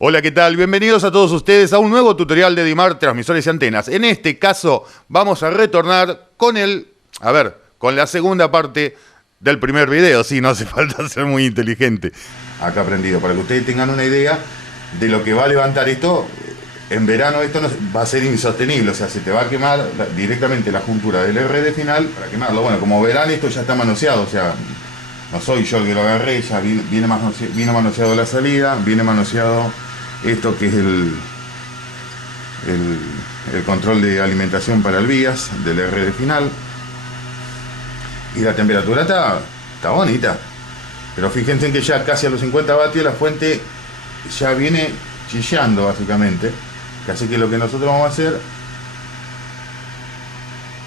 Hola, ¿qué tal? Bienvenidos a todos ustedes a un nuevo tutorial de Dimar Transmisores y Antenas. En este caso vamos a retornar con con la segunda parte del primer video. Sí, no hace falta ser muy inteligente. Acá aprendido, para que ustedes tengan una idea de lo que va a levantar esto. En verano esto va a ser insostenible, o sea, se te va a quemar directamente la juntura del RD final para quemarlo. Bueno, como verán, esto ya está manoseado, o sea, no soy yo el que lo agarré, ya viene manoseado la salida, viene manoseado esto que es el control de alimentación para el vías del RD final. Y la temperatura está bonita, pero fíjense en que ya casi a los 50 vatios la fuente ya viene chillando básicamente. Así que lo que nosotros vamos a hacer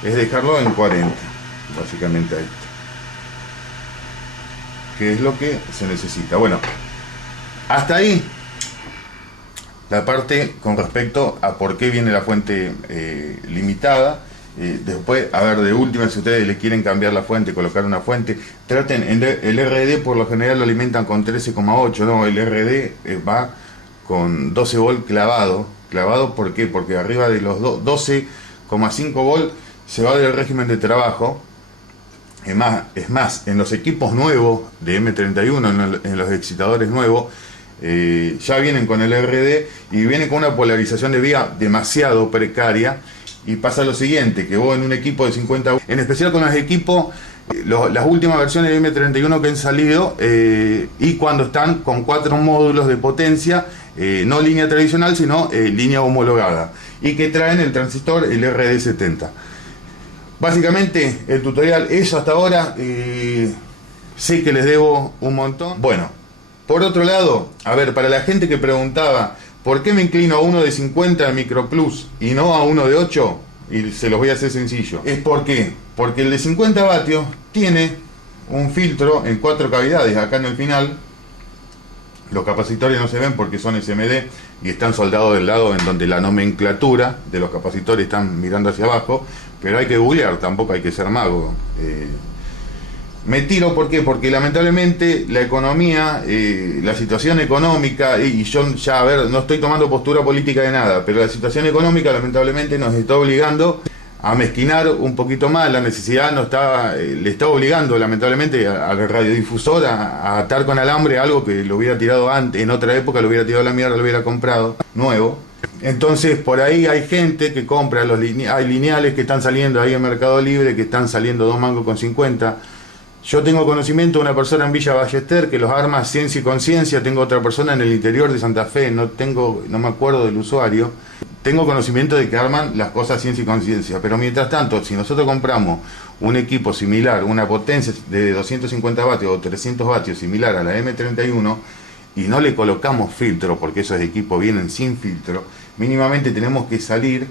es dejarlo en 40, básicamente a esto, que es lo que se necesita. Bueno, hasta ahí la parte con respecto a por qué viene la fuente limitada. Después, de última, si ustedes le quieren cambiar la fuente, colocar una fuente, traten, el RD por lo general lo alimentan con 13,8, no, el RD va con 12 volt clavado, ¿por qué? Porque arriba de los 12,5 volt se va del régimen de trabajo. Es más, en los equipos nuevos de M31, en los excitadores nuevos, ya vienen con el RD y vienen con una polarización de vía demasiado precaria. Y pasa lo siguiente, que vos en un equipo de 50, en especial con los equipos, las últimas versiones de M31 que han salido, y cuando están con 4 módulos de potencia, no línea tradicional, sino línea homologada, y que traen el transistor, el RD70. Básicamente, el tutorial es hasta ahora, sé que les debo un montón. Bueno, por otro lado, para la gente que preguntaba, ¿por qué me inclino a uno de 50 Micro Plus y no a uno de 8? Y se los voy a hacer sencillo. Es porque el de 50 vatios tiene un filtro en 4 cavidades acá en el final. Los capacitores no se ven porque son SMD y están soldados del lado en donde la nomenclatura de los capacitores están mirando hacia abajo, pero hay que googlear, tampoco hay que ser mago. Me tiro, ¿por qué? Porque lamentablemente la economía, la situación económica, y yo ya, no estoy tomando postura política de nada, pero la situación económica lamentablemente nos está obligando a mezquinar un poquito más. La necesidad le está obligando lamentablemente al radiodifusor a atar con alambre algo que lo hubiera tirado antes, en otra época lo hubiera tirado a la mierda, lo hubiera comprado nuevo. Entonces por ahí hay gente que compra hay lineales que están saliendo ahí en Mercado Libre, que están saliendo 2 mangos con 50. Yo tengo conocimiento de una persona en Villa Ballester que los arma ciencia y conciencia. Tengo otra persona en el interior de Santa Fe, no me acuerdo del usuario. Tengo conocimiento de que arman las cosas ciencia y conciencia, pero mientras tanto, si nosotros compramos un equipo similar, una potencia de 250 vatios o 300 vatios similar a la M31, y no le colocamos filtro, porque esos equipos vienen sin filtro, mínimamente tenemos que salir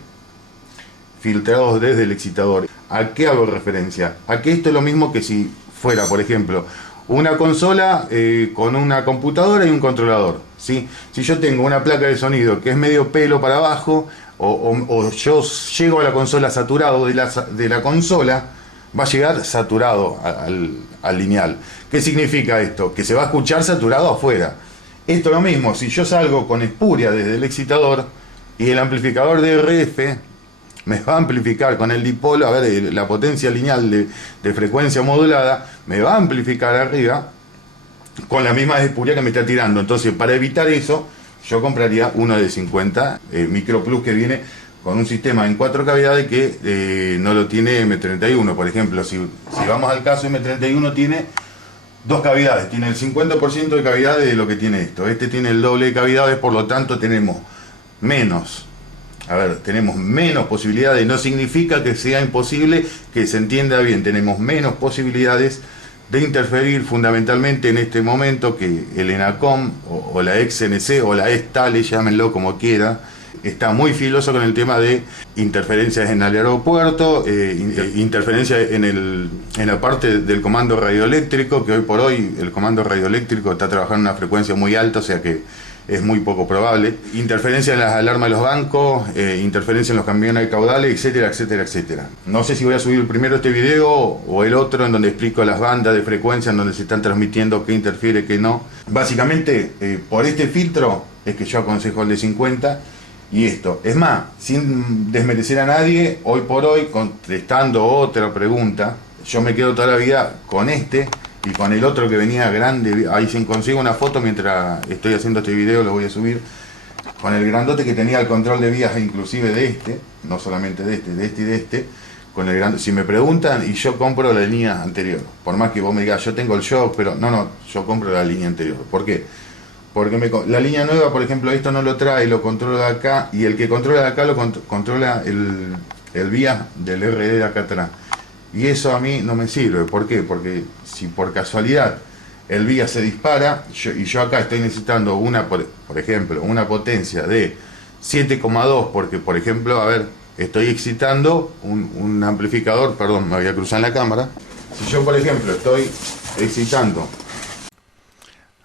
filtrados desde el excitador. ¿A qué hago referencia? A que esto es lo mismo que si fuera, por ejemplo, una consola con una computadora y un controlador, ¿sí? Si yo tengo una placa de sonido que es medio pelo para abajo, o yo llego a la consola saturado de la consola, va a llegar saturado al lineal. ¿Qué significa esto? Que se va a escuchar saturado afuera. Esto es lo mismo, si yo salgo con espuria desde el excitador y el amplificador de RF me va a amplificar con el dipolo, la potencia lineal de frecuencia modulada, me va a amplificar arriba con la misma espuria que me está tirando. Entonces, para evitar eso, yo compraría uno de 50 Micro Plus, que viene con un sistema en 4 cavidades que no lo tiene M31. Por ejemplo, si vamos al caso, M31 tiene 2 cavidades, tiene el 50% de cavidades de lo que tiene esto. Este tiene el doble de cavidades, por lo tanto tenemos menos posibilidades. No significa que sea imposible, que se entienda bien. Tenemos menos posibilidades de interferir, fundamentalmente en este momento, que el ENACOM o la ex-CNC o la ex-TALE, llámenlo como quiera, está muy filoso con el tema de interferencias en el aeropuerto, interferencias en la parte del comando radioeléctrico, que hoy por hoy el comando radioeléctrico está trabajando en una frecuencia muy alta, o sea que es muy poco probable. Interferencia en las alarmas de los bancos, interferencia en los camiones de caudales, etcétera, etcétera, etcétera. No sé si voy a subir primero este video o el otro en donde explico las bandas de frecuencia en donde se están transmitiendo, qué interfiere, qué no. Básicamente, por este filtro es que yo aconsejo el de 50 y esto. Es más, sin desmerecer a nadie, hoy por hoy, contestando otra pregunta, yo me quedo toda la vida con este y con el otro que venía grande. Ahí se consigo una foto mientras estoy haciendo este video, lo voy a subir, con el grandote que tenía el control de vías inclusive de este, no solamente de este y de este, con el grandote. Si me preguntan, y yo compro la línea anterior, por más que vos me digas yo tengo el shock, pero no, yo compro la línea anterior. ¿Por qué? Porque la línea nueva, por ejemplo, esto no lo trae, lo controla de acá, y el que controla de acá lo controla el vía del RD de acá atrás. Y eso a mí no me sirve. ¿Por qué? Porque si por casualidad el vía se dispara, y yo acá estoy necesitando por ejemplo, una potencia de 7,2, porque por ejemplo, a ver, estoy excitando un amplificador, perdón, me voy a cruzar la cámara. Si yo por ejemplo estoy excitando,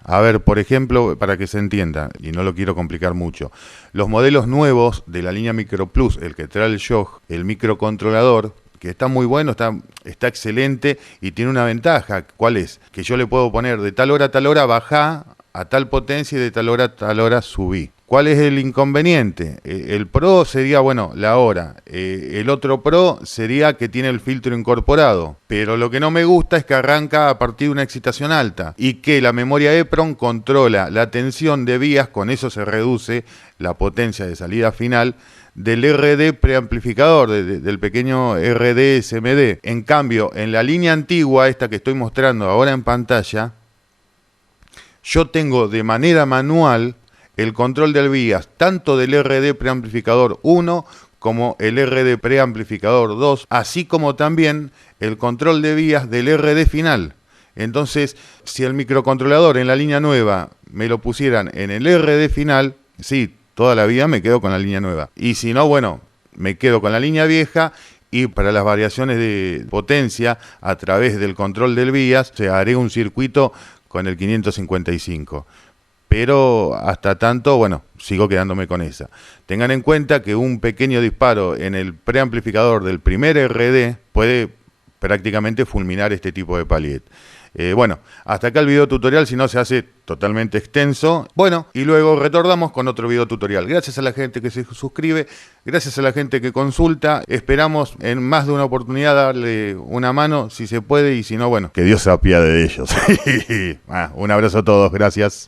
a ver, por ejemplo, para que se entienda, y no lo quiero complicar mucho, los modelos nuevos de la línea Micro Plus, el que trae el shock, el microcontrolador, que está muy bueno, está excelente y tiene una ventaja. ¿Cuál es? Que yo le puedo poner de tal hora a tal hora bajá a tal potencia y de tal hora a tal hora subí. ¿Cuál es el inconveniente? El Pro sería, bueno, la hora. El otro Pro sería que tiene el filtro incorporado. Pero lo que no me gusta es que arranca a partir de una excitación alta y que la memoria EEPROM controla la tensión de vías, con eso se reduce la potencia de salida final del RD preamplificador, del pequeño RD SMD. En cambio, en la línea antigua, esta que estoy mostrando ahora en pantalla, yo tengo de manera manual el control del vías, tanto del RD preamplificador 1 como el RD preamplificador 2, así como también el control de vías del RD final. Entonces, si el microcontrolador en la línea nueva me lo pusieran en el RD final, sí, toda la vida me quedo con la línea nueva. Y si no, bueno, me quedo con la línea vieja y para las variaciones de potencia a través del control del vías, haré un circuito con el 555. Pero hasta tanto, bueno, sigo quedándome con esa. Tengan en cuenta que un pequeño disparo en el preamplificador del primer RD puede prácticamente fulminar este tipo de paliet. Bueno, hasta acá el video tutorial, si no se hace totalmente extenso. Bueno, y luego retornamos con otro video tutorial. Gracias a la gente que se suscribe, gracias a la gente que consulta. Esperamos en más de una oportunidad darle una mano, si se puede, y si no, bueno, que Dios se apiade de ellos. Un abrazo a todos, gracias.